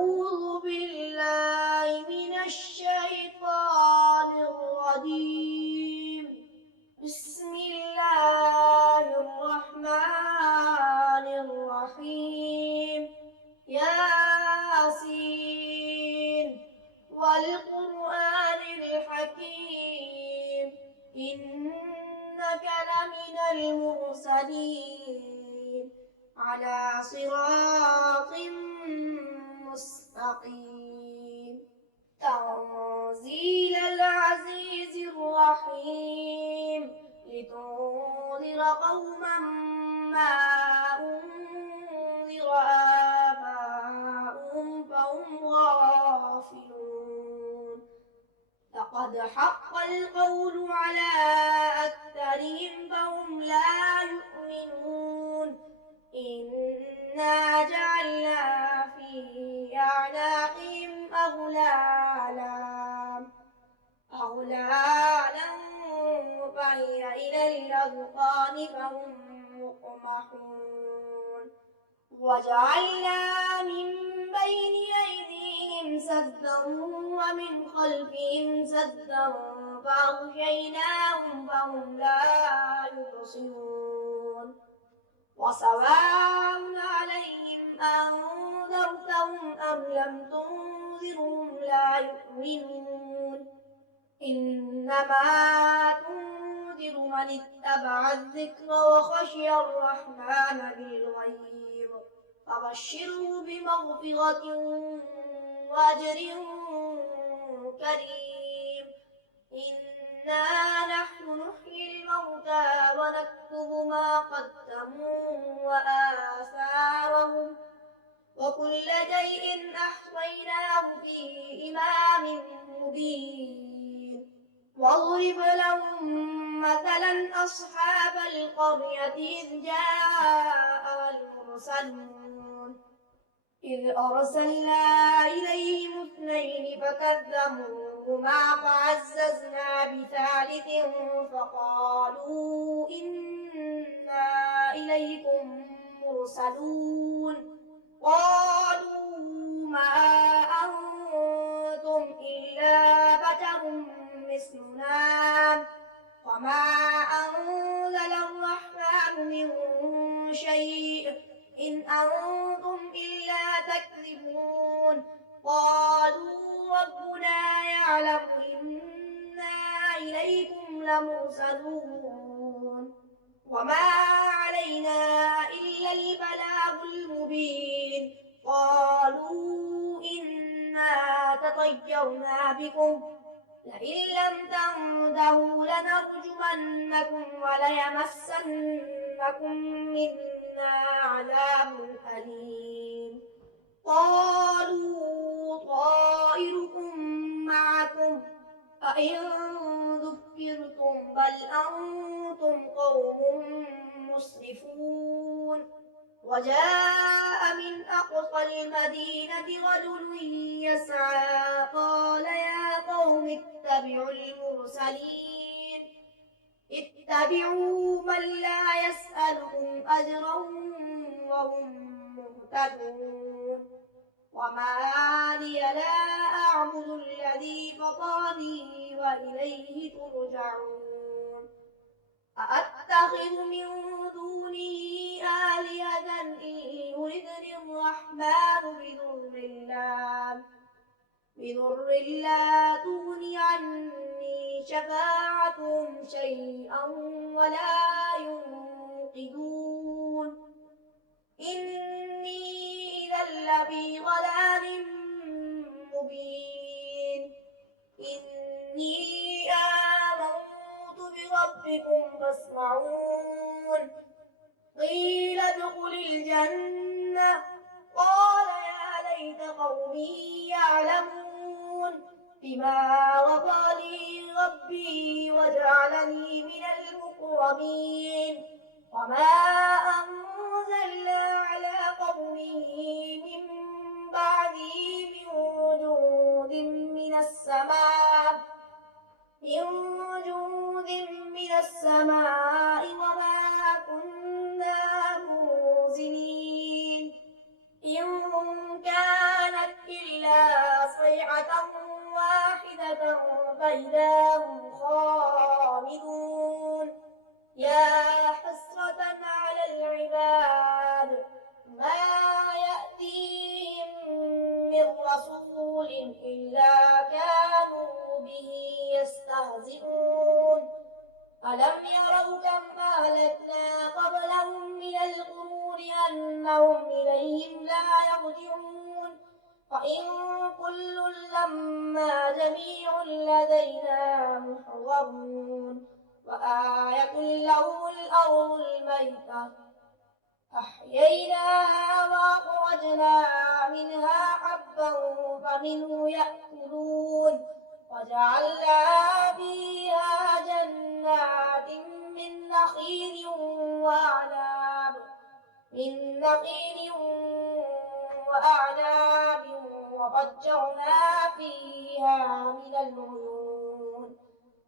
أعوذ بالله من الشيطان الرجيم. بسم الله الرحمن الرحيم. ياسين والقرآن الحكيم إنك لمن المرسلين على صراط مستقيم. تنزيل العزيز الرحيم لتنذر قوما ما أنذر آباؤهم فهم غافلون. لقد حق القول على أكثرهم فهم لا يؤمنون. إنا جعلنا في أعناقهم أغلالا فهي إلى الأذقان فهم مقمحون. وجعلنا من بين أيديهم سدا ومن خلفهم سدا فأغشيناهم فهم لا يبصرون. وسواء عليهم أنذرتهم أم لم تنذرهم لا يؤمنون. إنما تنذر من اتبع الذكر وخشي الرحمن بالغيب فبشره بمغفرة وأجر كريم. إنا نحن نحيي الموتى ونكتب ما قدموا وآثارهم وكل شيء أحصيناه في إمام مبين. واضرب لهم مثلا أصحاب القرية إذ جاءها المرسلون إذ أرسلنا إليهم اثنين فكذبوهما فعززنا بثالث فقالوا إنا إليكم مرسلون. قالوا ما أنتم إلا بشر مثلنا وما أنزل الرحمن من شيء إن أنتم إلا تكذبون. قالوا ربنا يعلم إنا إليكم لمرسلون وما علينا إلا البلاغ المبين. قالوا إنا تطيرنا بكم لئن لم تنتهوا لنرجمنكم وليمسنكم منا عذاب أليم. قالوا طائركم معكم أئن ذكرتم بل أنتم قوم مسرفون. وجاء من أقصى المدينة رجل يسعى قال يا قوم اتبعوا المرسلين اتبعوا من لا يسألكم أجرا وهم مهتدون. وما لي لا أعبد الذي فطرني وإليه ترجعون. أأتخذ من دونه آلهة إن يردني الرحمن بضر لا تغن عني شفاعتهم شيئا ولا ينقذون. إني إذا لفي ضلال مبين. إني آمنت بربكم فاسمعون. قيل ادخل الجنة قال يا ليت قومي يعلمون بما غفر لي ربي وجعلني من المكرمين. وما أنزلنا على قومه من بعده من جند من السماء وما كنا منزلين. إن كانت فإذا هم خامدون يا حسرة على العباد ما يأتيهم من رسول إلا كانوا به يستهزئون ألم يروا كم أهلكنا قبلهم من القرون أنهم إليهم لا يرجعون وإن كل لما جميع لدينا محضرون وآية لهم الأرض الميتة أحييناها وأخرجنا منها حبا فمنه يأكلون وجعلنا فيها جنات من نخيل وأعناب وفجرنا فيها من العيون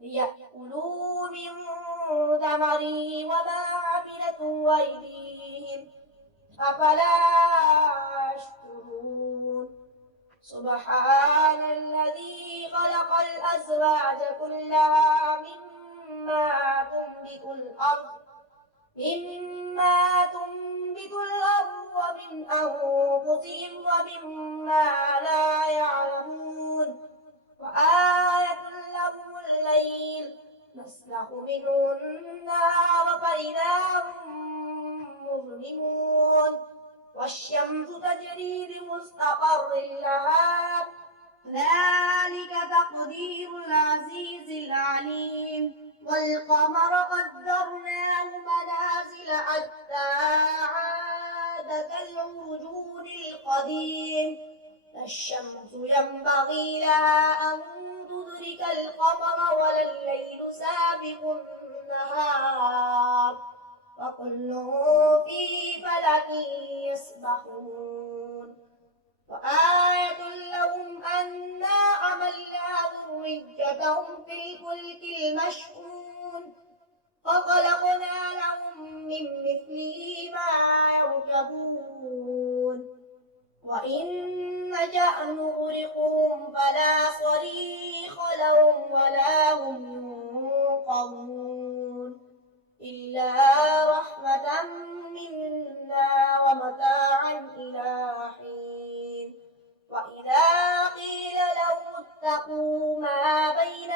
ليأكلوا من ثمره وما عملته أيديهم أفلا يشكرون سبحان الذي خلق الأزواج كلها مما تنبت الأرض ومن أنفسهم ومما لا يعلمون وآية لهم الليل نسلخ منه النار فإذا هم مظلمون والشمس تجري لمستقر لها ذلك تقدير العزيز العليم والقمر قدرناه منازل حتى عاد كالعرجون القديم لا الشمس ينبغي لها أن تدرك القمر ولا الليل سابق النهار وكل في فلك يسبحون وآية لهم أنا حملنا ذريتهم في الفلك المشحون وخلقنا لهم من مثله ما يركبون وإن نشأ نغرقهم فلا صريخ لهم ولا هم ينقذون إلا رحمة منا ومتاعا إلى حين وإذا قيل لهم اتقوا ما بين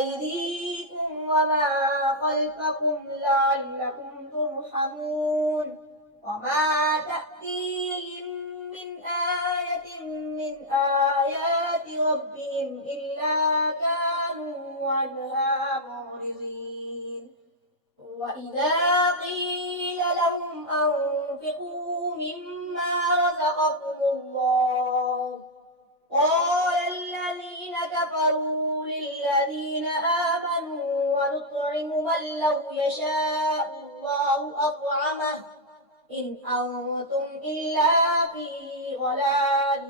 أيديكم وما خلفكم لعلكم ترحمون وما تأتيهم من آية من آيات ربهم إلا كانوا عنها معرضين وإذا قيل لهم أنفقوا مما رزقكم الله قال الذين كفروا للذين آمنوا ونطعم من لو يشاء الله أطعمه إن أنتم إلا في ضلال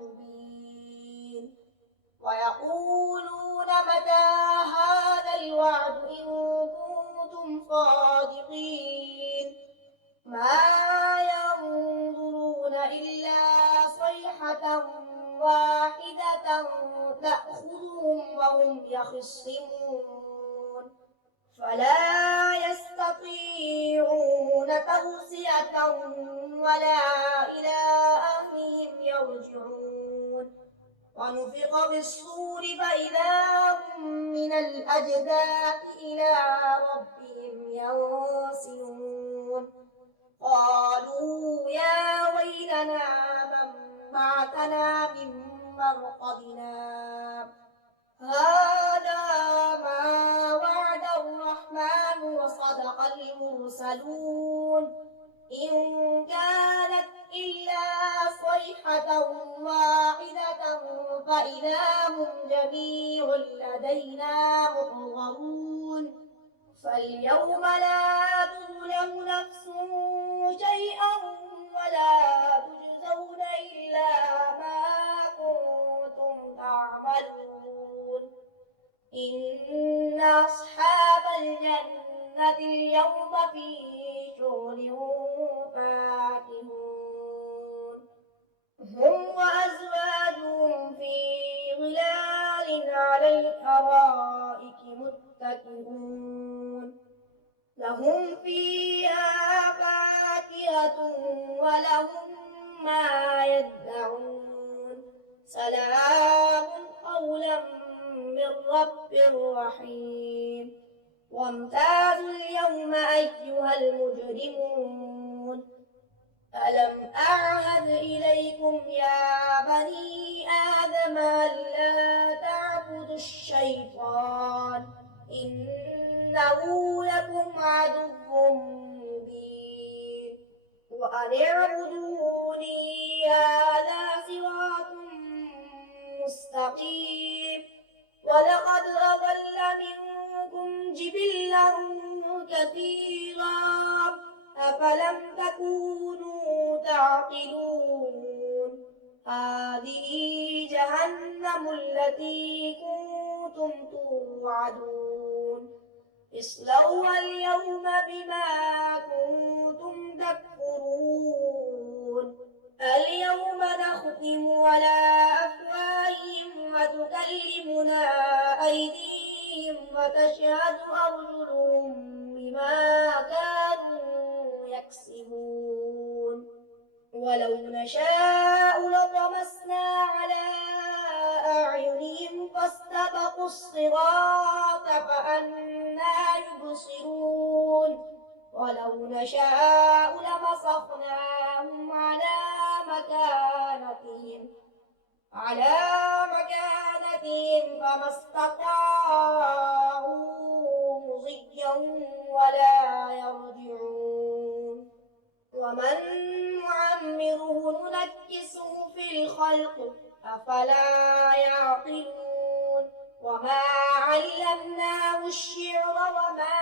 مبين ويقولون متى هذا الوعد إن كنتم صادقين ما ينظرون إلا صيحة واحدة تأخذهم وهم يخصمون فلا يستطيعون توصية ولا إلى أهلهم يرجعون ونفخ في الصور فإذا هم من الأجداث إلى ربهم ينسلون قالوا يا ويلنا من بعثنا من مرقدنا هذا ما وعد الرحمن وصدق المرسلون إن كانت إلا صيحة واحدة فإذا هم جميع لدينا محضرون فاليوم لا تظلم نفس شيئا ولا تجزون إلا ما كنتم تعملون إن أصحاب الجنة اليوم في شغل فاكهون هم وأزواجهم في الأرائك متكئون لهم فيها فاكهة ولهم ما يدعون سلام قولا من رب رحيم وامتازوا اليوم أيها المجرمون ألم أعهد إليكم يا بني آدم ألا تعبدوا الشيطان إنه لكم عدو مبين وأن اعبدوني هذا صراط مستقيم ولقد أضل منكم جبلا كثيرا أفلم تكونوا تعقلون هذه جهنم التي كنتم توعدون اصلوها اليوم بما كنتم تكفرون اليوم نختم على أفواههم وتكلمنا أيديهم وتشهد أرجلهم بما كانوا يكسبون ولو نشاء لطمسنا على أعينهم فاستبقوا الصراط فأنى يبصرون ولو نشاء لمسخناهم على مكانتهم فما استطاعوا مضيا ولا يرجعون ومن نعمره ننكسه في الخلق أفلا يعقلون وما علمناه الشعر وما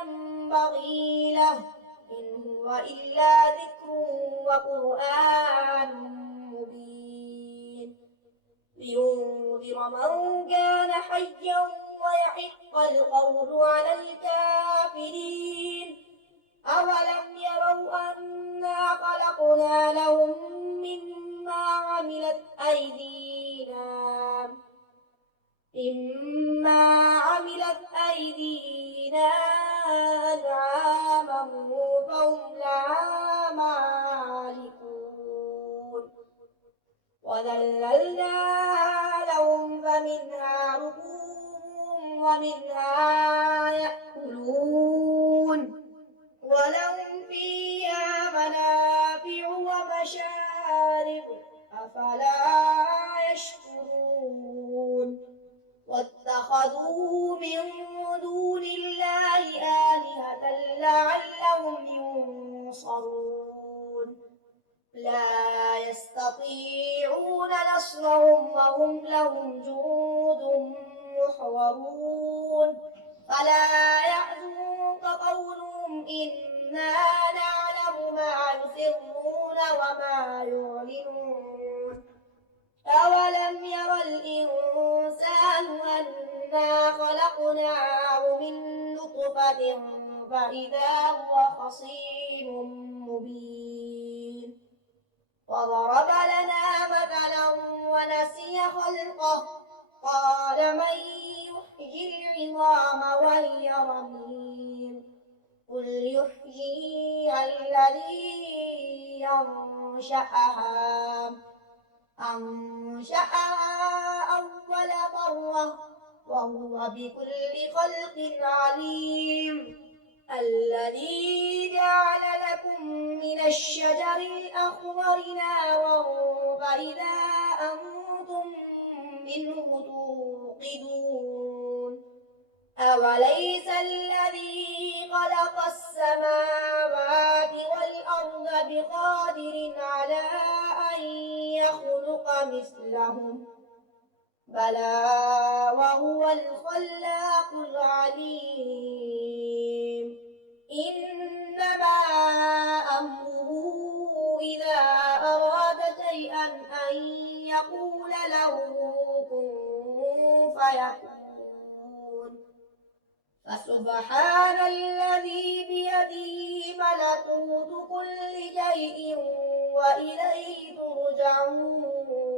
ينبغي له إن هو إلا ذكر وقرآن مبين لينذر من كان حيا ويحق القول على الكافرين أولم يروا أنا خلقنا لهم مما عملت أيدينا أنعاما فهم لها مالكون وذللناها لهم فمنها ركوبهم ومنها يأكلون ولهم فيها منافع ومشارب أفلا يشكرون واتخذوا من دون الله آلهة لعلهم ينصرون لا يستطيعون نصرهم وهم لهم جند محضرون فلا يحزنك قولهم إنا نعلم ما يسرون وما يعلنون أولم ير الإنسان أنا خلقناه من نطفة فإذا هو خصيم مبين وضرب لنا مثلا ونسي خلقه قال من يحيي العظام وهي رميم قل يحييها الذي أنشأها أول مرة وهو بكل خلق عليم الذي جعل لكم من الشجر الأخضر نارا فإذا أنتم منه توقدون أوليس الذي خلق السماوات والأرض بقادر على أن يخلق مثلهم بلى وهو الخلاق العليم إنما أمره إذا أراد شيئا أن يقول له كن فيكون فسبحان الذي بيده ملكوت كل شيء وإليه ترجعون